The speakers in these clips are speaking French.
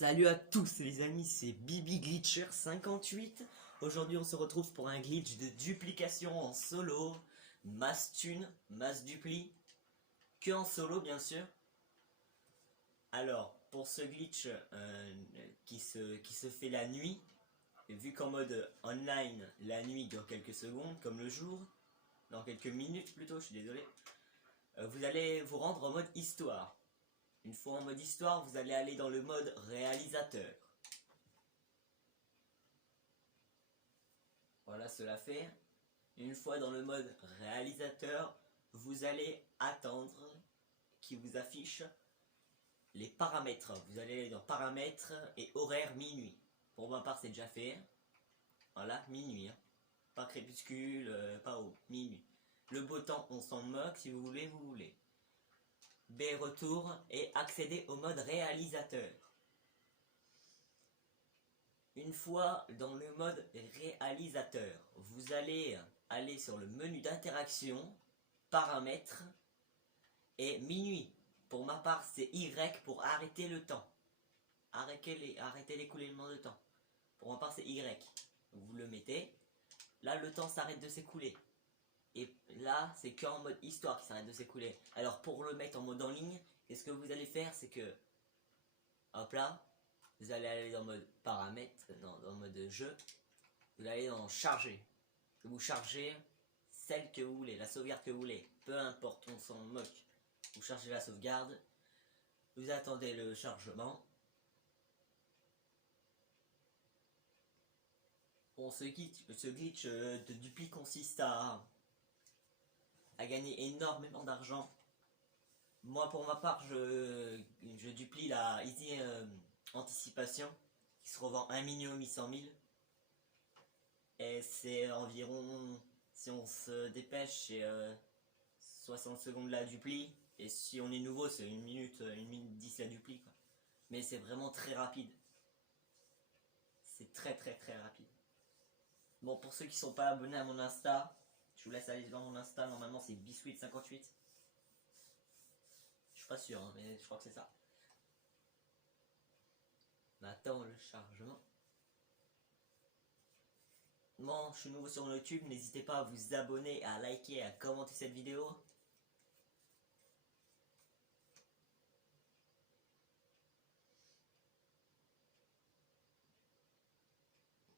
Salut à tous les amis, c'est Bibi Glitcher 58. Aujourd'hui on se retrouve pour un glitch de duplication en solo. Masse thune, masse dupli. Que en solo bien sûr. Alors pour ce glitch qui se fait la nuit, vu qu'en mode online la nuit dure quelques secondes comme le jour, dans quelques minutes plutôt, je suis désolé. Vous allez vous rendre en mode histoire. Une fois en mode histoire, vous allez aller dans le mode réalisateur. Voilà, cela fait. Une fois dans le mode réalisateur, vous allez attendre qu'il vous affiche les paramètres. Vous allez aller dans paramètres et horaire minuit. Pour ma part, c'est déjà fait. Voilà, minuit. Hein. Pas crépuscule, pas haut, minuit. Le beau temps, on s'en moque. Si vous voulez, vous voulez. B retour et accéder au mode réalisateur. Une fois dans le mode réalisateur, vous allez aller sur le menu d'interaction, paramètres et minuit. Pour ma part, c'est Y pour arrêter le temps. Arrêter l'écoulement de temps. Pour ma part, c'est Y. Vous le mettez. Là, le temps s'arrête de s'écouler. Et là, c'est qu'en mode histoire qui s'arrête de s'écouler. Alors, pour le mettre en mode en ligne, qu'est-ce que vous allez faire? C'est que, hop là, vous allez aller dans mode paramètres, dans mode jeu. Vous allez dans charger. Vous chargez celle que vous voulez, la sauvegarde que vous voulez. Peu importe, on s'en moque. Vous chargez la sauvegarde. Vous attendez le chargement. Bon, ce glitch de dupli consiste à gagner énormément d'argent. Moi, pour ma part, je duplie la Easy Anticipation qui se revend 1 800 000. Et c'est environ, si on se dépêche, c'est 60 secondes la dupli. Et si on est nouveau, c'est 1 minute 10 la dupli. Quoi. Mais c'est vraiment très rapide. C'est très rapide. Bon, pour ceux qui sont pas abonnés à mon Insta, je vous laisse aller dans mon Insta. Normalement, c'est Biscuit58. Je suis pas sûr, hein, mais je crois que c'est ça. Maintenant, le chargement. Bon, je suis nouveau sur YouTube. N'hésitez pas à vous abonner, à liker et à commenter cette vidéo.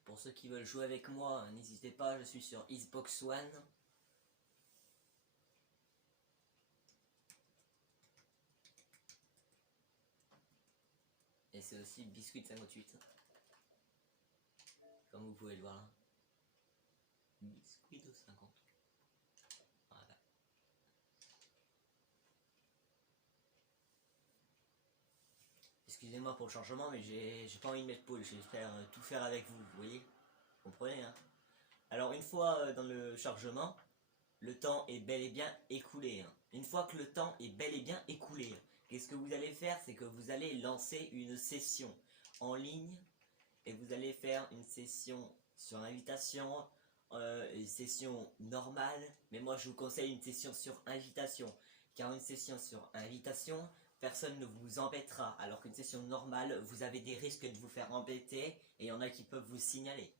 Pour ceux qui veulent jouer avec moi, n'hésitez pas, je suis sur Xbox One. Et c'est aussi Biscuit58. Comme vous pouvez le voir là. Biscuit de 50. Voilà. Excusez-moi pour le changement, mais j'ai pas envie de mettre pause, je vais tout faire avec vous, vous voyez? Vous comprenez, hein? Alors une fois dans le chargement, le temps est bel et bien écoulé. Hein. Une fois que le temps est bel et bien écoulé, qu'est-ce que vous allez faire? C'est que vous allez lancer une session en ligne et vous allez faire une session sur invitation, une session normale, mais moi je vous conseille une session sur invitation, car une session sur invitation, personne ne vous embêtera, alors qu'une session normale, vous avez des risques de vous faire embêter et il y en a qui peuvent vous signaler.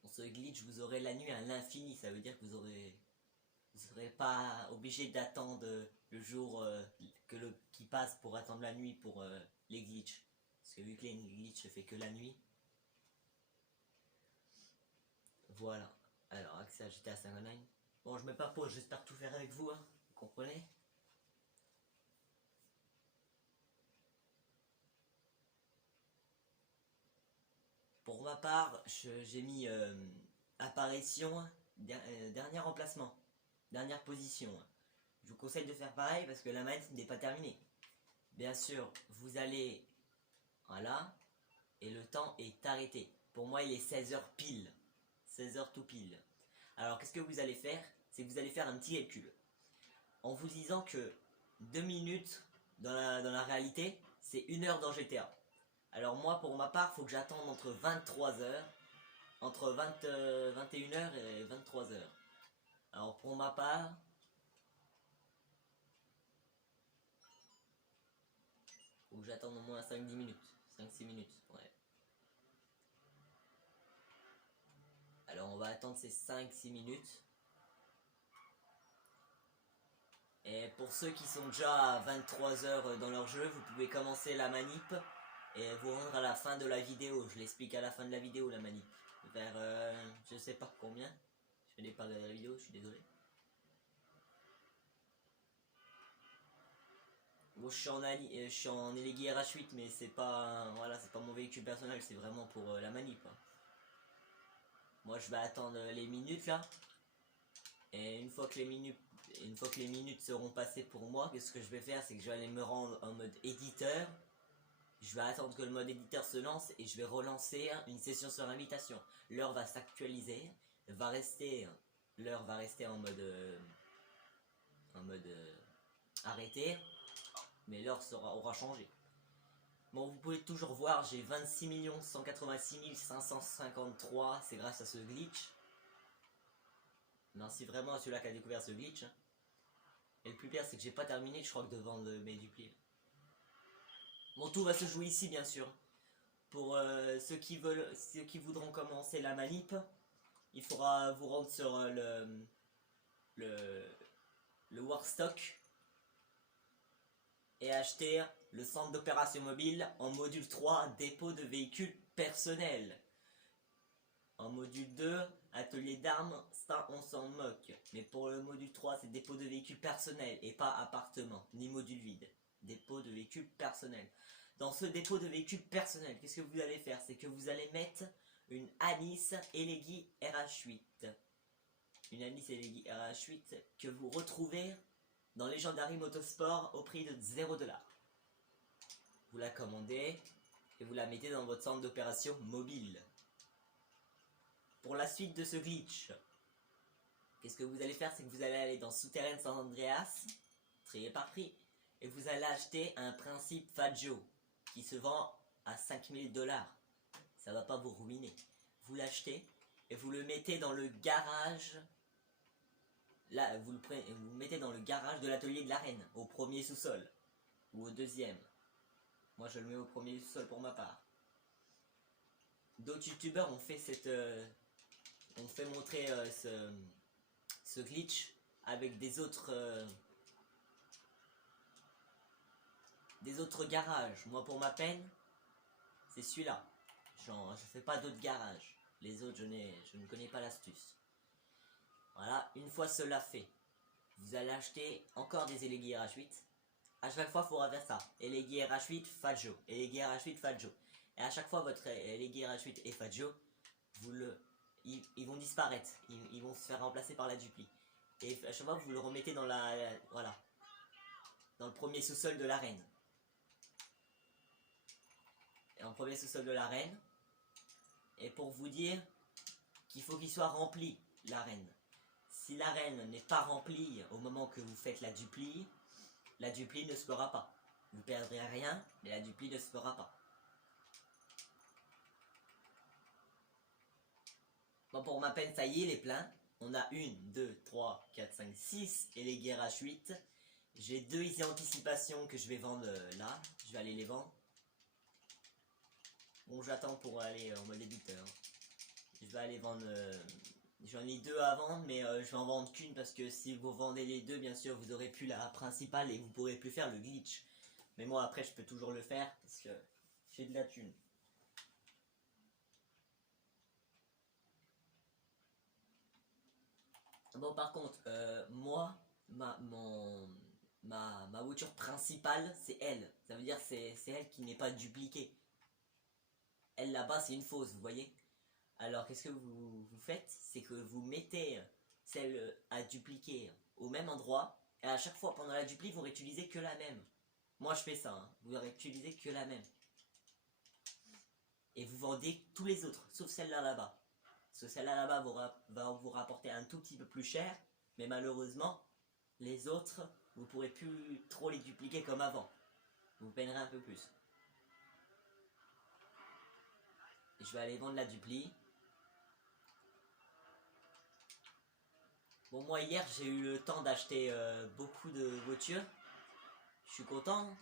Pour ce glitch, vous aurez la nuit à l'infini, ça veut dire que vous serez pas obligé d'attendre le jour qui passe pour attendre la nuit pour les glitches. Parce que vu que les glitches fait que la nuit. Voilà. Alors, accès à GTA 5 Online. Bon, je mets pas pause, j'espère tout faire avec vous, hein. Vous comprenez? Pour ma part, j'ai mis apparition, dernier emplacement, dernière position. Je vous conseille de faire pareil parce que la manette n'est pas terminée. Bien sûr, vous allez, voilà, et le temps est arrêté. Pour moi, il est 16h pile. 16h tout pile. Alors, qu'est-ce que vous allez faire? C'est que vous allez faire un petit calcul. En vous disant que 2 minutes dans la réalité, c'est 1 heure dans GTA. Alors moi, pour ma part, il faut que j'attende entre 23h entre 21h et 23h. Alors pour ma part, faut que j'attende au moins 5-10 minutes. 5-6 minutes, ouais. Alors on va attendre ces 5-6 minutes. Et pour ceux qui sont déjà à 23h dans leur jeu, vous pouvez commencer la manip et vous rendre à la fin de la vidéo. Je l'explique à la fin de la vidéo, la manip. Vers je sais pas combien. Je fais des pas de la vidéo, je suis désolé. Bon, je suis en Elegui RH8, mais c'est pas, voilà, c'est pas mon véhicule personnel, c'est vraiment pour la manip. Hein. Moi, je vais attendre les minutes là. Et une fois que les minutes seront passées pour moi, qu'est-ce que je vais faire, c'est que je vais aller me rendre en mode éditeur. Je vais attendre que le mode éditeur se lance et je vais relancer une session sur invitation. L'heure va s'actualiser, l'heure va rester en mode arrêté, mais l'heure aura changé. Bon, vous pouvez toujours voir, j'ai 26 186 553, c'est grâce à ce glitch. Merci vraiment à celui-là qui a découvert ce glitch. Hein. Et le plus pire, c'est que j'ai pas terminé, je crois que de vendre mes dupliers. Bon, tout va se jouer ici, bien sûr. Pour ceux qui voudront commencer la manip, il faudra vous rendre sur le Warstock et acheter le centre d'opération mobile en module 3, dépôt de véhicules personnels. En module 2, atelier d'armes, ça on s'en moque. Mais pour le module 3, c'est dépôt de véhicules personnels et pas appartement, ni module vide. Dépôt de véhicules personnels. Dans ce dépôt de véhicules personnels, qu'est-ce que vous allez faire? C'est que vous allez mettre une Anis Elegui RH8. Une Anis Elegui RH8 que vous retrouvez dans Legendary Motorsport au prix de 0$. Vous la commandez et vous la mettez dans votre centre d'opération mobile. Pour la suite de ce glitch, qu'est-ce que vous allez faire? C'est que vous allez aller dans Souterrain San Andreas, trié par prix, et vous allez acheter un principe Faggio qui se vend à 5000$. Ça va pas vous ruiner. Vous l'achetez et vous le mettez dans le garage. Là, vous le mettez dans le garage de l'atelier de l'arène, au premier sous-sol ou au deuxième. Moi, je le mets au premier sous-sol pour ma part. D'autres youtubeurs ont fait montrer ce glitch avec des autres garages. Moi, pour ma peine, c'est celui-là. Je fais pas d'autres garages. Les autres, je ne connais pas l'astuce. Voilà, une fois cela fait, vous allez acheter encore des Elegui RH8. À chaque fois, il faudra faire ça. Elegui RH8 Faggio. Elegui RH8 Faggio. Et à chaque fois, votre Elegui RH8 et Faggio, ils vont disparaître. Ils vont se faire remplacer par la dupli. Et à chaque fois, vous le remettez dans voilà. Dans le premier sous-sol de l'arène. Et en premier sous-sol de l'arène. Et pour vous dire qu'il faut qu'il soit rempli, l'arène. Si l'arène n'est pas remplie au moment que vous faites la dupli ne se fera pas. Vous perdrez rien, mais la dupli ne se fera pas. Bon, pour ma peine, ça y est, il est plein. On a 1, 2, 3, 4, 5, 6 et les guerres H8. J'ai 2 easy anticipation que je vais vendre là. Je vais aller les vendre. Bon, j'attends pour aller en mode éditeur. Je vais aller vendre... J'en ai 2 à vendre, mais je vais en vendre qu'une parce que si vous vendez les 2, bien sûr, vous aurez plus la principale et vous pourrez plus faire le glitch. Mais moi, après, je peux toujours le faire parce que j'ai de la thune. Bon, par contre, moi, ma voiture principale, c'est elle. Ça veut dire c'est elle qui n'est pas dupliquée. Elle là-bas, c'est une fausse, vous voyez. Alors, qu'est-ce que vous faites? C'est que vous mettez celle à dupliquer au même endroit. Et à chaque fois, pendant la dupli, vous réutilisez que la même. Moi, je fais ça. Hein. Vous réutilisez que la même. Et vous vendez tous les autres, sauf celle-là là-bas. Parce que celle-là là-bas va vous rapporter un tout petit peu plus cher. Mais malheureusement, les autres, vous ne pourrez plus trop les dupliquer comme avant. Vous peinerez un peu plus. Et je vais aller vendre la dupli. Bon, moi hier j'ai eu le temps d'acheter beaucoup de voitures. Je suis content,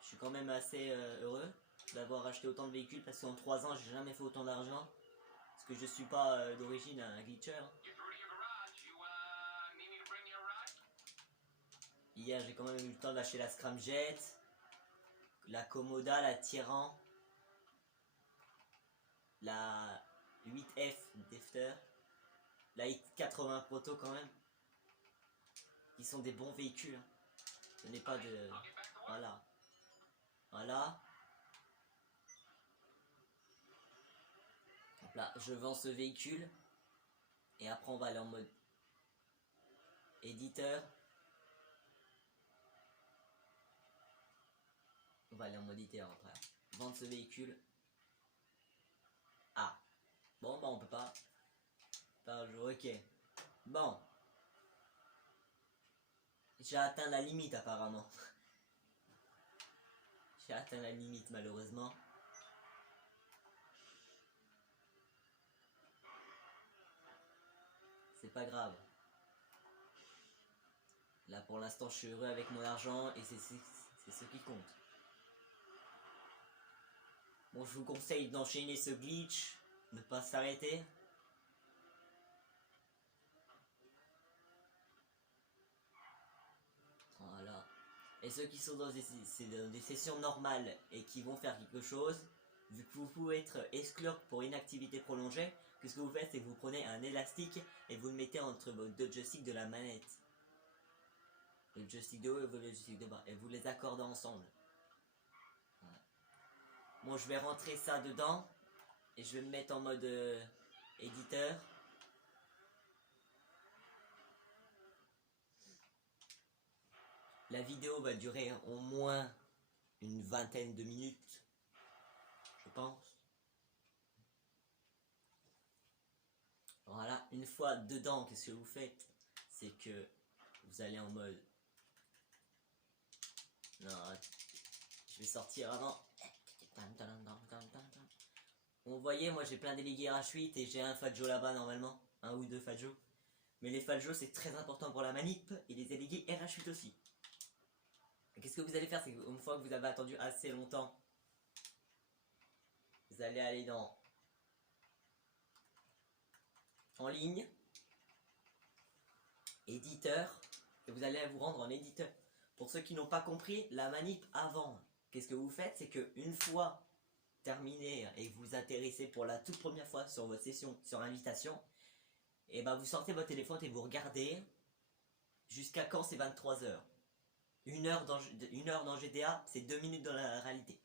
je suis quand même assez heureux d'avoir acheté autant de véhicules parce qu'en 3 ans j'ai jamais fait autant d'argent. Parce que je suis pas d'origine un glitcher. Hier j'ai quand même eu le temps d'acheter la Scramjet, la Komoda, la Tyran, la 8F Defter, la X80 Proto quand même. Qui sont des bons véhicules. Hein. Ce n'est pas de... Voilà. Voilà. Donc là, je vends ce véhicule. Et après, on va aller en mode éditeur. On va aller en mode éditeur après. Vendre ce véhicule. Ah. Bon, bah on peut pas. Par jour, ok. Bon. J'ai atteint la limite apparemment. J'ai atteint la limite malheureusement. C'est pas grave. Là pour l'instant je suis heureux avec mon argent et c'est ce qui compte. Bon, je vous conseille d'enchaîner ce glitch, ne pas s'arrêter. Voilà. Et ceux qui sont dans des sessions normales et qui vont faire quelque chose, vu que vous pouvez être exclure pour une activité prolongée, ce que vous faites, c'est que vous prenez un élastique et vous le mettez entre vos deux joysticks de la manette. Le joystick de haut et le joystick de bas. Et vous les accordez ensemble. Voilà. Bon, je vais rentrer ça dedans. Et je vais me mettre en mode éditeur. La vidéo va durer au moins une vingtaine de minutes. Je pense. Voilà, une fois dedans, qu'est-ce que vous faites? C'est que vous allez en mode... Non, je vais sortir avant. Vous voyez, moi j'ai plein délégués RH8 et j'ai un Fadjo là-bas normalement. Un ou deux Fadjo. Mais les Fadjo c'est très important pour la manip et les délégués RH8 aussi. Qu'est-ce que vous allez faire? C'est qu'une fois que vous avez attendu assez longtemps, vous allez aller dans en ligne, éditeur, et vous allez vous rendre en éditeur. Pour ceux qui n'ont pas compris, la manip avant, qu'est-ce que vous faites? C'est que une fois terminé et que vous atterrissez pour la toute première fois sur votre session, sur invitation, et ben vous sortez votre téléphone et vous regardez jusqu'à quand c'est 23h. Une heure dans GTA, c'est 2 minutes dans la réalité.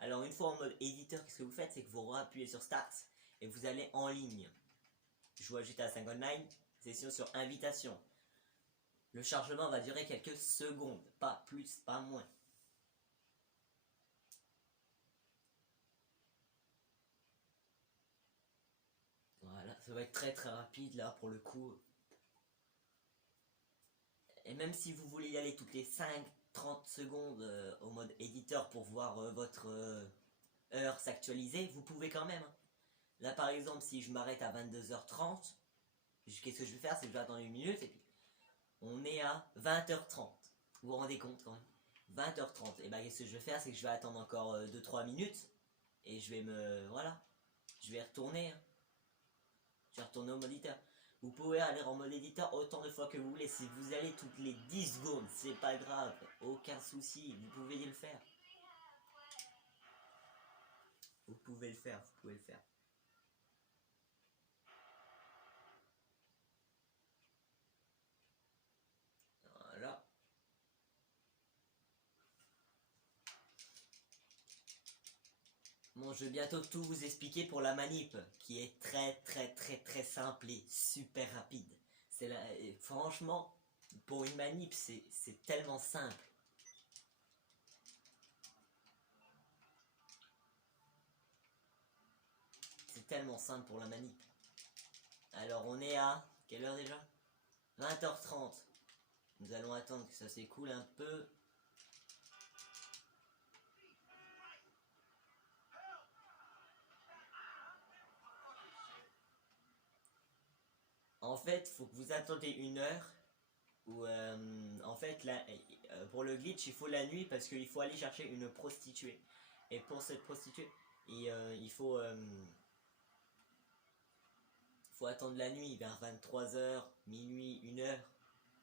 Alors une fois en mode éditeur, qu'est-ce que vous faites? C'est que vous appuyez sur Start et vous allez en ligne. Jouer à GTA 5 Online, session sur invitation. Le chargement va durer quelques secondes, pas plus, pas moins. Voilà, ça va être très très rapide là pour le coup. Et même si vous voulez y aller toutes les 5-30 secondes au mode éditeur pour voir votre heure s'actualiser, vous pouvez quand même. Là par exemple, si je m'arrête à 22h30, qu'est-ce que je vais faire? C'est que je vais attendre une minute et puis on est à 20h30. Vous vous rendez compte quand même? 20h30. Et bah qu'est-ce que je vais faire? C'est que je vais attendre encore 2-3 minutes et je vais me... Voilà. Je vais retourner. Je vais retourner au mode éditeur. Vous pouvez aller en mode éditeur autant de fois que vous voulez. Si vous allez toutes les 10 secondes, c'est pas grave. Aucun souci. Vous pouvez le faire. Vous pouvez le faire. Vous pouvez le faire. Voilà. Bon, je vais bientôt tout vous expliquer pour la manip, qui est très simple et super rapide. Franchement, pour une manip, c'est tellement simple. C'est tellement simple pour la manip. Alors on est à... Quelle heure déjà? 20h30. Nous allons attendre que ça s'écoule un peu. En fait, faut que vous attendez 1 heure. Ou en fait, pour le glitch, il faut la nuit parce qu'il faut aller chercher une prostituée. Et pour cette prostituée, il faut attendre la nuit vers 23 h, minuit, 1 heure.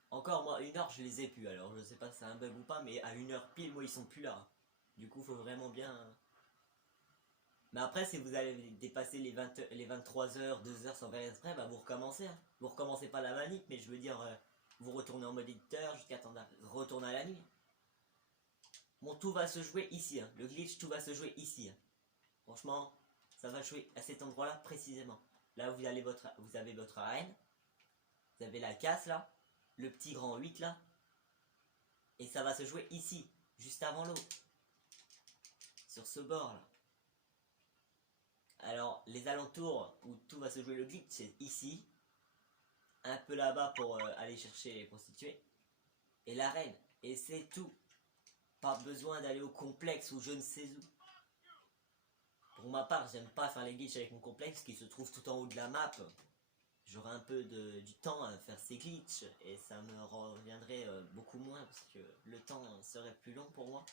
Encore moi, 1 heure, je les ai plus. Alors je sais pas si c'est un bug ou pas, mais à 1 heure pile, moi, ils sont plus là. Du coup, faut vraiment bien. Mais après, si vous allez dépasser les 23 h, 2 heures sans faire exprès, bah vous recommencez. Hein. Vous recommencez pas la manip, mais je veux dire, vous retournez en mode éditeur jusqu'à retourner à la nuit. Bon, tout va se jouer ici. Hein. Le glitch, tout va se jouer ici. Hein. Franchement, ça va jouer à cet endroit-là précisément. Là, vous avez votre arène. Vous avez la casse là. Le petit grand 8 là. Et ça va se jouer ici, juste avant l'eau. Sur ce bord là. Alors, les alentours où tout va se jouer le glitch, c'est ici. Un peu là-bas pour aller chercher les prostituées. Et l'arène. Et c'est tout. Pas besoin d'aller au complexe ou je ne sais où. Pour ma part, j'aime pas faire les glitches avec mon complexe qui se trouve tout en haut de la map. J'aurai un peu du temps à faire ces glitches et ça me reviendrait beaucoup moins parce que le temps serait plus long pour moi.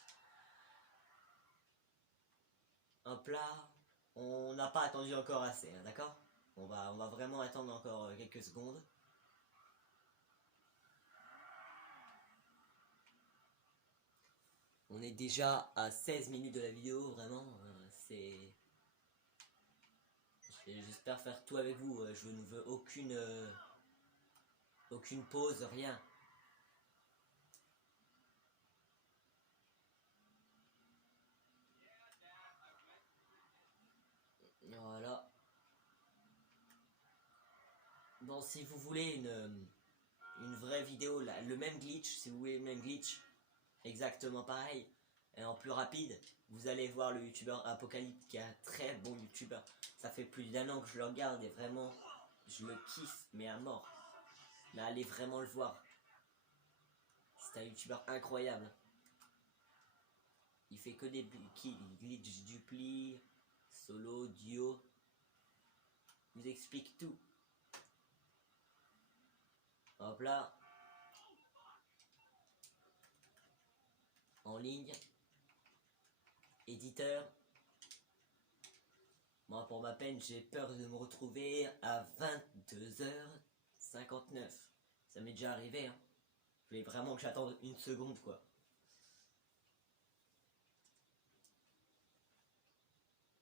Hop là, on n'a pas attendu encore assez, hein, d'accord? On va vraiment attendre encore quelques secondes. On est déjà à 16 minutes de la vidéo, vraiment, c'est... J'espère faire tout avec vous, je ne veux aucune pause, rien. Voilà. Bon, si vous voulez une vraie vidéo, le même glitch, si vous voulez le même glitch, exactement pareil, et en plus rapide, vous allez voir le youtubeur Apocalypse qui est un très bon youtubeur. Ça fait plus d'1 an que je le regarde et vraiment, je le kiffe, mais à mort. Mais allez vraiment le voir. C'est un youtubeur incroyable. Il fait que des glitch dupli, solo, duo. Il vous explique tout. Hop là. En ligne. Éditeur. Moi, pour ma peine, j'ai peur de me retrouver à 22 h 59. Ça m'est déjà arrivé, hein. Je voulais vraiment que j'attende 1 seconde, quoi.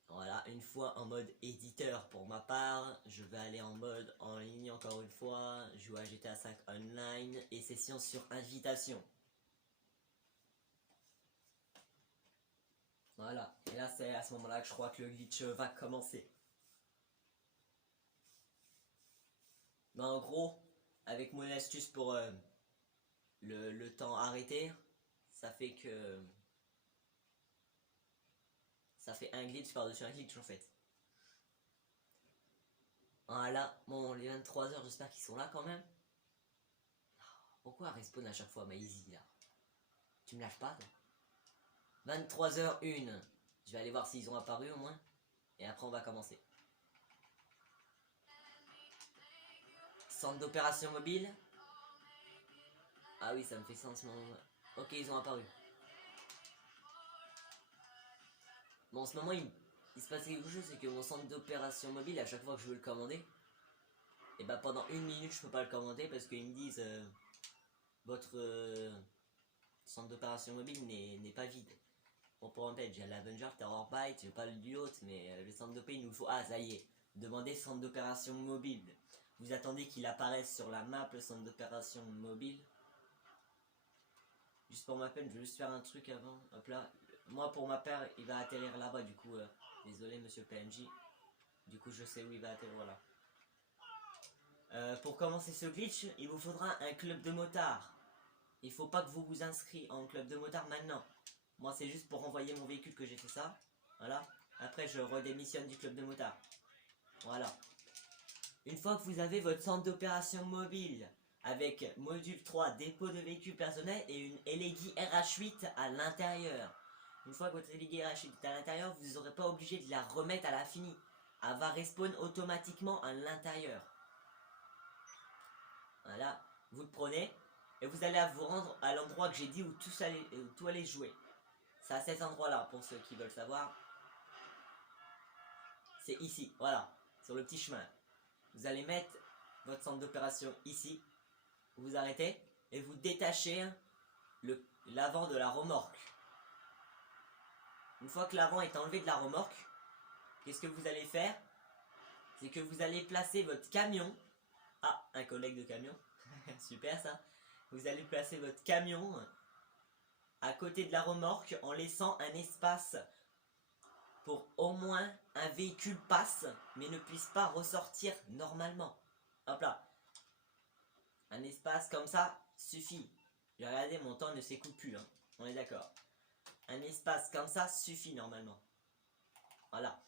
Voilà, une fois en mode éditeur pour ma part, je vais aller en mode en ligne encore une fois, jouer à GTA 5 online et session sur invitation. Voilà, et là c'est à ce moment-là que je crois que le glitch va commencer. Mais en gros, avec mon astuce pour le temps arrêté, ça fait que... Ça fait un glitch par-dessus un glitch en fait. Voilà, bon les 23 h j'espère qu'ils sont là quand même. Pourquoi respawn à chaque fois ma easy là? Tu me lâches pas toi? 23 h 01. Je vais aller voir s'ils ont apparu au moins. Et après on va commencer. Centre d'opération mobile. Ah oui ça me fait ça en ce moment. Ok ils ont apparu. Bon en ce moment il se passe quelque chose, c'est que mon centre d'opération mobile à chaque fois que je veux le commander, et bah pendant 1 minute je peux pas le commander parce qu'ils me disent votre centre d'opération mobile n'est pas vide. Bon pour en fait j'ai l'Avenger, Terrorbyte, j'ai pas le duo, mais le centre d'OP il nous le faut. Ah ça y est, demandez centre d'opération mobile. Vous attendez qu'il apparaisse sur la map le centre d'opération mobile. Juste pour ma peine, je vais juste faire un truc avant. Hop là. Moi pour ma part il va atterrir là-bas du coup. Désolé monsieur PNJ. Du coup je sais où il va atterrir, voilà. Pour commencer ce glitch, il vous faudra un club de motards. Il faut pas que vous vous inscrivez en club de motards maintenant. Moi c'est juste pour renvoyer mon véhicule que j'ai fait ça. Voilà. Après je redémissionne du club de motards. Voilà. Une fois que vous avez votre centre d'opération mobile avec module 3, dépôt de véhicule personnel et une Elegui RH8 à l'intérieur. Une fois que votre Elegui RH8 est à l'intérieur, vous n'aurez pas obligé de la remettre à l'infini. Elle va respawn automatiquement à l'intérieur. Voilà, vous le prenez et vous allez vous rendre à l'endroit que j'ai dit où tout allait jouer. C'est à cet endroit-là, pour ceux qui veulent savoir. C'est ici, voilà, sur le petit chemin. Vous allez mettre votre centre d'opération ici. Vous arrêtez et vous détachez l'avant de la remorque. Une fois que l'avant est enlevé de la remorque, qu'est-ce que vous allez faire? C'est que vous allez placer votre camion. Ah, un collègue de camion. Super ça. Vous allez placer votre camion à côté de la remorque en laissant un espace pour au moins un véhicule passe mais ne puisse pas ressortir normalement. Hop là. Un espace comme ça suffit. Regardez, mon temps ne s'écoule plus. Hein. On est d'accord. Un espace comme ça suffit normalement. Voilà.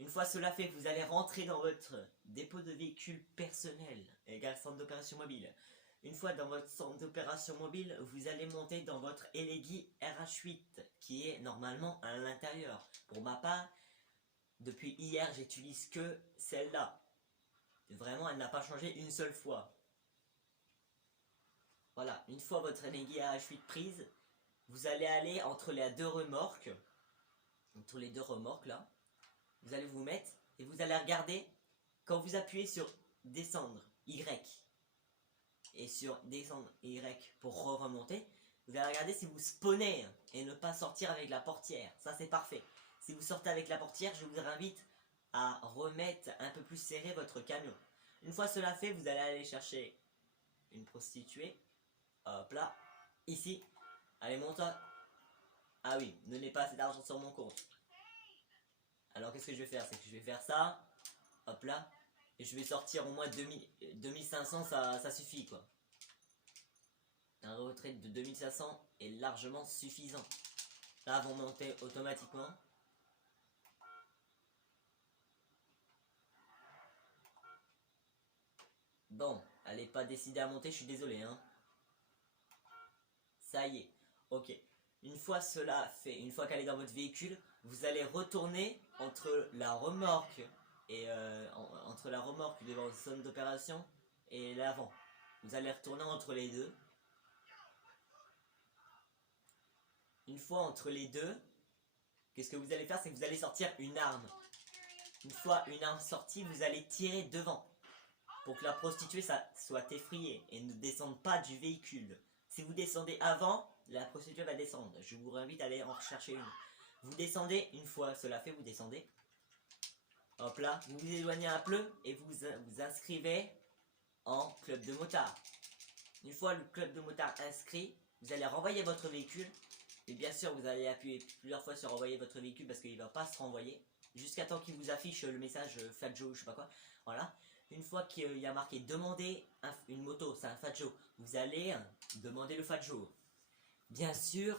Une fois cela fait, vous allez rentrer dans votre dépôt de véhicule personnel, égal centre d'opération mobile. Une fois dans votre centre d'opération mobile, vous allez monter dans votre Elegii RH8, qui est normalement à l'intérieur. Pour ma part, depuis hier, j'utilise que celle-là. Vraiment, elle n'a pas changé une seule fois. Voilà, une fois votre Elegii RH8 prise, vous allez aller entre les deux remorques là. Vous allez vous mettre et vous allez regarder quand vous appuyez sur descendre Y et sur descendre Y pour remonter, vous allez regarder si vous spawnez et ne pas sortir avec la portière. Ça c'est parfait. Si vous sortez avec la portière, je vous invite à remettre un peu plus serré votre camion. Une fois cela fait, vous allez aller chercher une prostituée. Hop là, ici. Allez, monte. Ah oui, ne donnez pas assez d'argent sur mon compte. Alors qu'est-ce que je vais faire? C'est que je vais faire ça, hop là, et je vais sortir au moins 2500, ça suffit quoi. Un retrait de 2500 est largement suffisant. Là, vont monter automatiquement. Bon, elle n'est pas décidée à monter, je suis désolé. Hein. Ça y est, ok. Une fois cela fait, une fois qu'elle est dans votre véhicule, vous allez retourner entre la remorque et entre la remorque de votre zone d'opération et l'avant. Vous allez retourner entre les deux. Une fois entre les deux, qu'est-ce que vous allez faire? C'est que vous allez sortir une arme. Une fois une arme sortie, vous allez tirer devant pour que la prostituée soit effrayée et ne descende pas du véhicule. Si vous descendez avant, la prostituée va descendre. Je vous invite à aller en rechercher une. Vous descendez, une fois cela fait, vous descendez. Hop là, vous vous éloignez un peu et vous inscrivez en club de motard. Une fois le club de motard inscrit, vous allez renvoyer votre véhicule. Et bien sûr, vous allez appuyer plusieurs fois sur renvoyer votre véhicule parce qu'il ne va pas se renvoyer. Jusqu'à temps qu'il vous affiche le message Fadjo ou je sais pas quoi. Voilà. Une fois qu'il y a marqué demander une moto, c'est un Fadjo, vous allez demander le Fadjo. Bien sûr,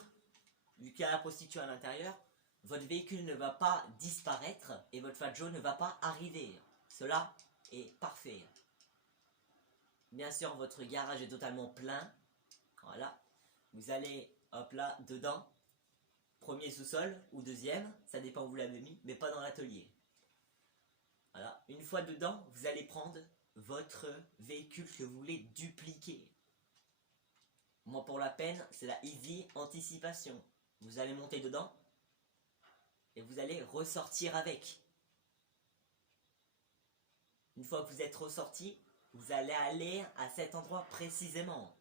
vu qu'il y a la prostituée à l'intérieur, votre véhicule ne va pas disparaître et votre Fadjo ne va pas arriver. Cela est parfait. Bien sûr, votre garage est totalement plein. Voilà. Vous allez, hop là, dedans. Premier sous-sol ou deuxième, ça dépend où vous l'avez mis, mais pas dans l'atelier. Voilà. Une fois dedans, vous allez prendre votre véhicule que vous voulez dupliquer. Moi, pour la peine, c'est la Easy Anticipation. Vous allez monter dedans et vous allez ressortir avec. Une fois que vous êtes ressorti, vous allez aller à cet endroit précisément.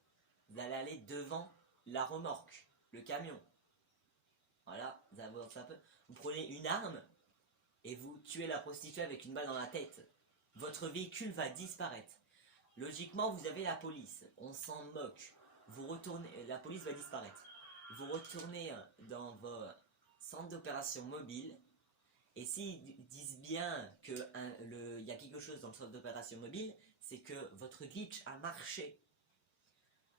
Vous allez aller devant la remorque, le camion. Voilà, vous allez voir ça un peu. Vous prenez une arme et vous tuez la prostituée avec une balle dans la tête. Votre véhicule va disparaître. Logiquement, vous avez la police. On s'en moque. Vous retournez, la police va disparaître. Vous retournez dans vos centres d'opération mobile. Et s'ils disent bien qu'il y a quelque chose dans le centre d'opération mobile, c'est que votre glitch a marché.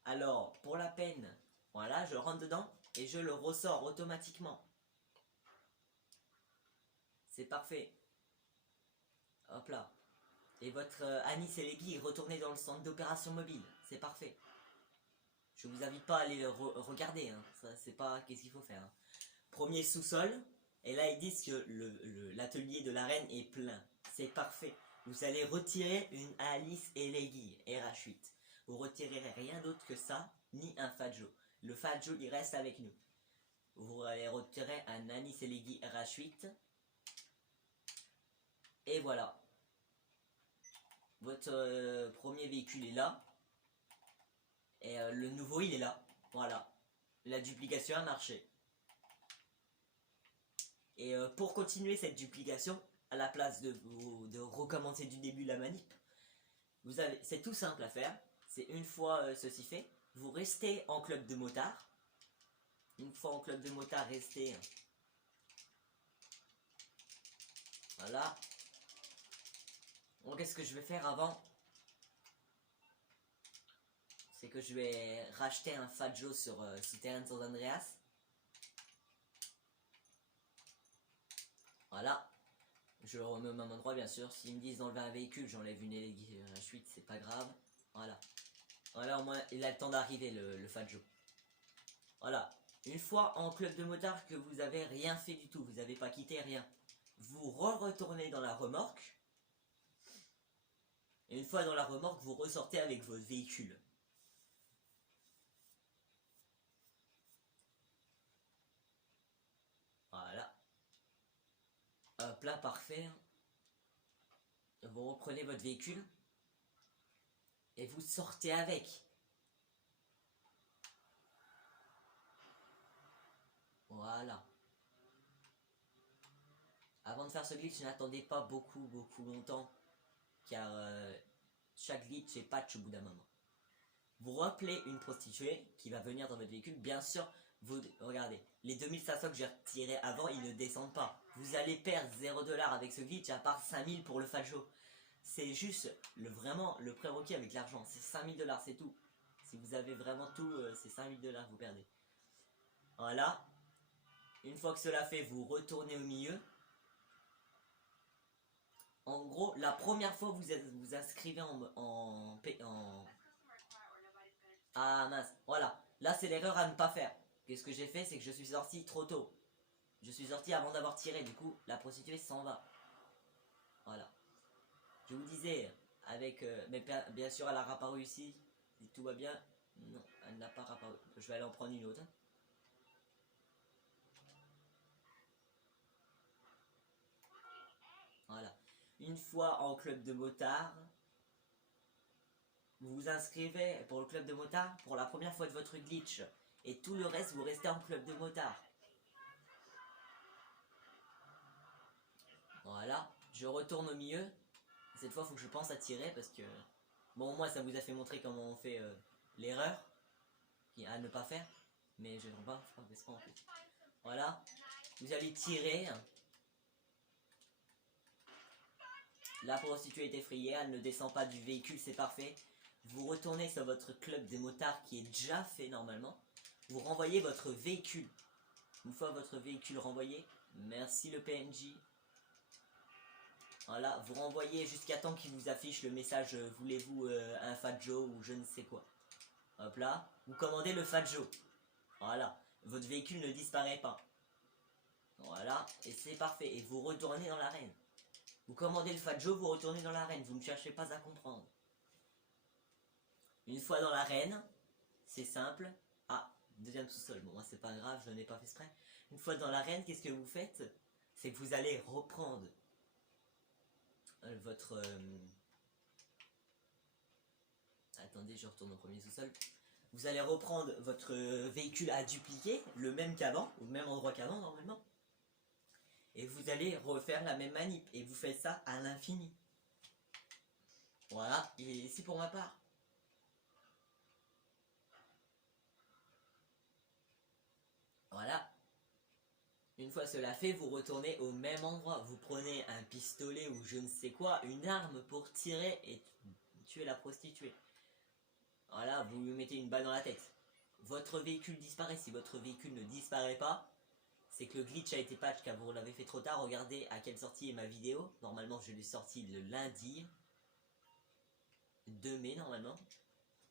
Alors, pour la peine, voilà, je rentre dedans et je le ressors automatiquement. C'est parfait. Hop là. Et votre Anis Elegii est retourné dans le centre d'opération mobile. C'est parfait. Je vous invite pas à aller le regarder. Hein. Ça, c'est pas qu'est-ce qu'il faut faire. Hein. Premier sous-sol. Et là, ils disent que l'atelier de la reine est plein. C'est parfait. Vous allez retirer une Alice Elegii RH8. Vous retirerez rien d'autre que ça, ni un Fadjo. Le Fadjo, il reste avec nous. Vous allez retirer un Nani Selegi RH8. Et voilà. Votre premier véhicule est là. Et le nouveau, il est là. Voilà. La duplication a marché. Et pour continuer cette duplication, à la place de recommencer du début la manip, c'est tout simple à faire. C'est une fois ceci fait, vous restez en club de motard. Une fois en club de motard, restez. Voilà. Bon, qu'est-ce que je vais faire avant? C'est que je vais racheter un Fadjo sur Citerran San Andreas. Voilà. Je le remets au même endroit, bien sûr. S'ils me disent d'enlever un véhicule, j'enlève une H8, c'est pas grave. Voilà. Voilà, au moins, il a le temps d'arriver, le Fadjo. Voilà. Une fois en club de motard que vous avez rien fait du tout, vous n'avez pas quitté rien, vous retournez dans la remorque. Et une fois dans la remorque, vous ressortez avec votre véhicule. Voilà. Hop là, parfait. Vous reprenez votre véhicule. Et vous sortez avec. Voilà. Avant de faire ce glitch, n'attendez pas beaucoup longtemps. Car chaque glitch est patch au bout d'un moment. Vous rappelez une prostituée qui va venir dans votre véhicule. Bien sûr, vous regardez, les 2500 que j'ai retirés avant, ils ne descendent pas. Vous allez perdre 0$ avec ce glitch, à part 5000 pour le Fadjo. C'est juste vraiment le prérequis avec l'argent. C'est 5000$, c'est tout. Si vous avez vraiment tout, c'est 5000$ vous perdez. Voilà. Une fois que cela fait, vous retournez au milieu. En gros, la première fois vous vous inscrivez en Ah mince, voilà. Là, c'est l'erreur à ne pas faire. Qu'est-ce que j'ai fait? C'est que je suis sorti trop tôt. Je suis sorti avant d'avoir tiré. Du coup, la prostituée s'en va. Voilà. Je vous disais, avec... mais bien sûr, elle a réapparu ici. Si tout va bien. Non, elle n'a pas réapparu. Je vais aller en prendre une autre. Voilà. Une fois en club de motard, vous vous inscrivez pour le club de motard pour la première fois de votre glitch. Et tout le reste, vous restez en club de motard. Voilà. Je retourne au milieu. Cette fois, il faut que je pense à tirer parce que... Bon, moi, ça vous a fait montrer comment on fait l'erreur à ne pas faire. Mais je ne vais pas en fait. Voilà. Vous allez tirer. La prostituée est effrayée, elle ne descend pas du véhicule, c'est parfait. Vous retournez sur votre club des motards qui est déjà fait normalement. Vous renvoyez votre véhicule. Une fois votre véhicule renvoyé, merci le PNJ. Voilà, vous renvoyez jusqu'à temps qu'il vous affiche le message voulez-vous un Fadjo ou je ne sais quoi. Hop là, vous commandez le Fadjo. Voilà, votre véhicule ne disparaît pas. Voilà, et c'est parfait. Et vous retournez dans l'arène. Vous commandez le Fadjo, vous retournez dans l'arène. Vous ne cherchez pas à comprendre. Une fois dans l'arène, c'est simple. Ah, deuxième sous-sol. Bon, moi c'est pas grave, je n'ai pas fait exprès. Une fois dans l'arène, qu'est-ce que vous faites? C'est que vous allez reprendre votre... Attendez, je retourne au premier sous-sol. Vous allez reprendre votre véhicule à dupliquer, le même qu'avant, au même endroit qu'avant normalement. Et vous allez refaire la même manip. Et vous faites ça à l'infini. Voilà, et c'est pour ma part. Voilà. Une fois cela fait, vous retournez au même endroit. Vous prenez un pistolet ou je ne sais quoi, une arme pour tirer et tuer la prostituée. Voilà, vous lui mettez une balle dans la tête. Votre véhicule disparaît. Si votre véhicule ne disparaît pas, c'est que le glitch a été patch car vous l'avez fait trop tard. Regardez à quelle sortie est ma vidéo. Normalement, je l'ai sortie le lundi 2 mai, normalement.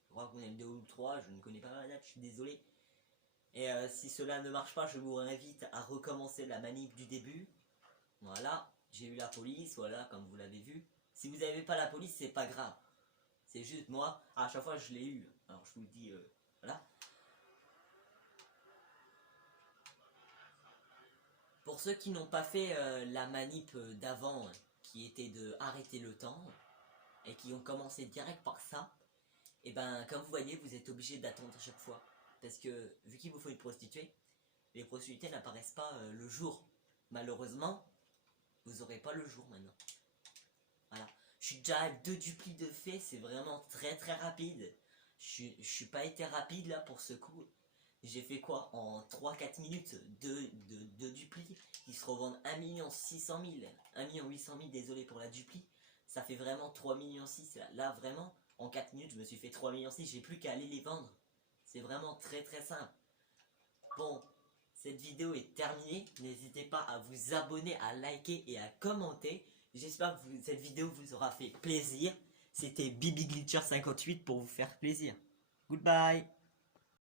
Je crois qu'on est le 2 ou le 3, je ne connais pas la date, je suis désolé. Et si cela ne marche pas, je vous invite à recommencer la manip du début. Voilà, j'ai eu la police, voilà, comme vous l'avez vu. Si vous n'avez pas la police, c'est pas grave. C'est juste moi, à chaque fois je l'ai eu. Alors je vous le dis, voilà. Pour ceux qui n'ont pas fait la manip d'avant, qui était de arrêter le temps, et qui ont commencé direct par ça, et ben comme vous voyez, vous êtes obligé d'attendre à chaque fois. Parce que vu qu'il vous faut une prostituée, les prostituées n'apparaissent pas le jour. Malheureusement, vous n'aurez pas le jour maintenant. Voilà. Je suis déjà à 2 duplis de fait, c'est vraiment très très rapide. Je suis pas été rapide là pour ce coup. J'ai fait quoi en 3-4 minutes de dupli qui se revendent 1 600 000, 1 800 000, désolé pour la dupli. Ça fait vraiment 3 millions 6 là. Là vraiment, en 4 minutes je me suis fait 3 millions 6, j'ai plus qu'à aller les vendre. C'est vraiment très très simple. Bon, cette vidéo est terminée. N'hésitez pas à vous abonner, à liker et à commenter. J'espère que cette vidéo vous aura fait plaisir. C'était Bibi Glitcher 58 pour vous faire plaisir. Goodbye.